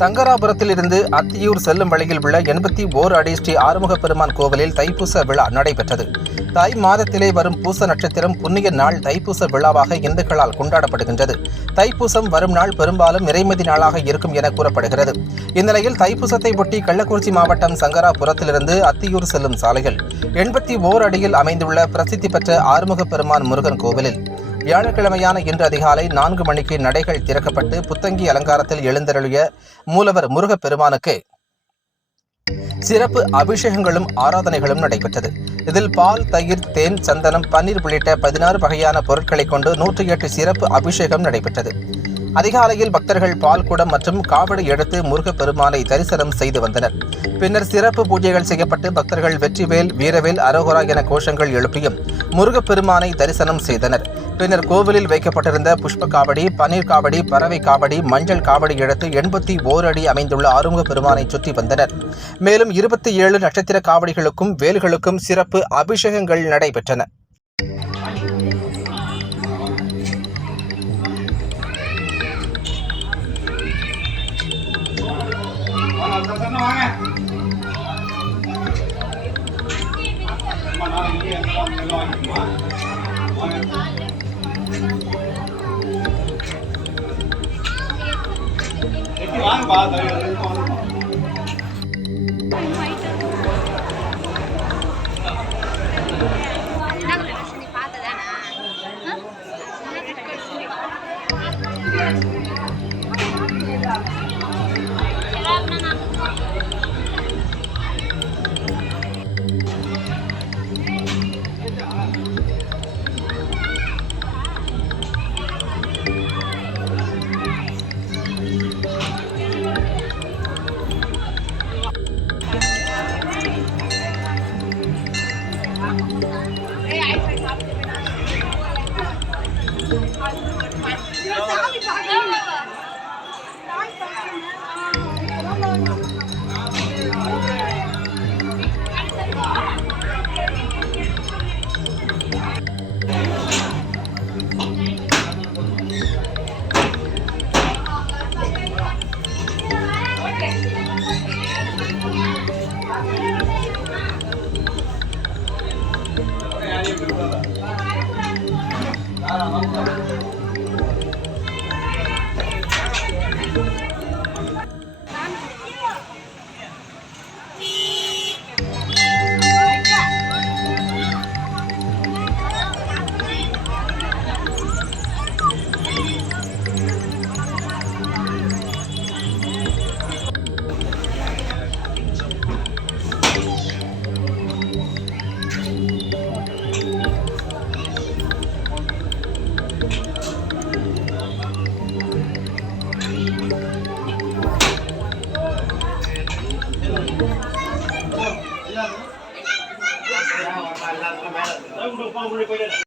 சங்கராபுரத்திலிருந்து அத்தியூர் செல்லும் வழியில் உள்ள 81 அடி ஸ்ரீ ஆறுமுகப்பெருமான் கோவிலில் தைப்பூச விழா நடைபெற்றது. தை மாதத்திலே வரும் பூச நட்சத்திரம் புண்ணிய நாள் தைப்பூச விழாவாக இந்துக்களால் கொண்டாடப்படுகின்றது. தைப்பூசம் வரும் நாள் பெரும்பாலும் நிறைமதி நாளாக இருக்கும் என கூறப்படுகிறது. இந்நிலையில் தைப்பூசத்தை ஒட்டி கள்ளக்குறிச்சி மாவட்டம் சங்கராபுரத்திலிருந்து அத்தியூர் செல்லும் சாலையில் 81 அடியில் அமைந்துள்ள பிரசித்தி பெற்ற ஆறுமுகப்பெருமான் முருகன் கோவிலில் வியாழக்கிழமையான இன்று அதிகாலை 4 மணிக்கு நடைகள் திறக்கப்பட்டு புத்தங்கி அலங்காரத்தில் எழுந்தருளிய மூலவர் முருகப்பெருமானுக்கு சிறப்பு அபிஷேகங்களும் ஆராதனைகளும் நடைபெற்றது. இதில் பால், தயிர், தேன், சந்தனம், பன்னீர் உள்ளிட்ட 16 வகையான பொருட்களை கொண்டு 108 சிறப்பு அபிஷேகம் நடைபெற்றது. அதிகாலையில் பக்தர்கள் பால்குடம் மற்றும் காவடி எடுத்து முருகப்பெருமானை தரிசனம் செய்து வந்தனர். பின்னர் சிறப்பு பூஜைகள் செய்யப்பட்டு பக்தர்கள் வெற்றிவேல், வீரவேல், அரோகரா என கோஷங்கள் எழுப்பியும் முருகப்பெருமானை தரிசனம் செய்தனர். பின்னர் கோவிலில் வைக்கப்பட்டிருந்த புஷ்ப காவடி, பன்னீர் காவடி, பறவை காவடி, மஞ்சள் காவடி எடுத்து 81 அடி அமைந்துள்ள ஆறுமுக பெருமானை சுற்றி வந்தனர். மேலும் 27 நட்சத்திர காவடிகளுக்கும் வேல்களுக்கும் சிறப்பு அபிஷேகங்கள் நடைபெற்றன.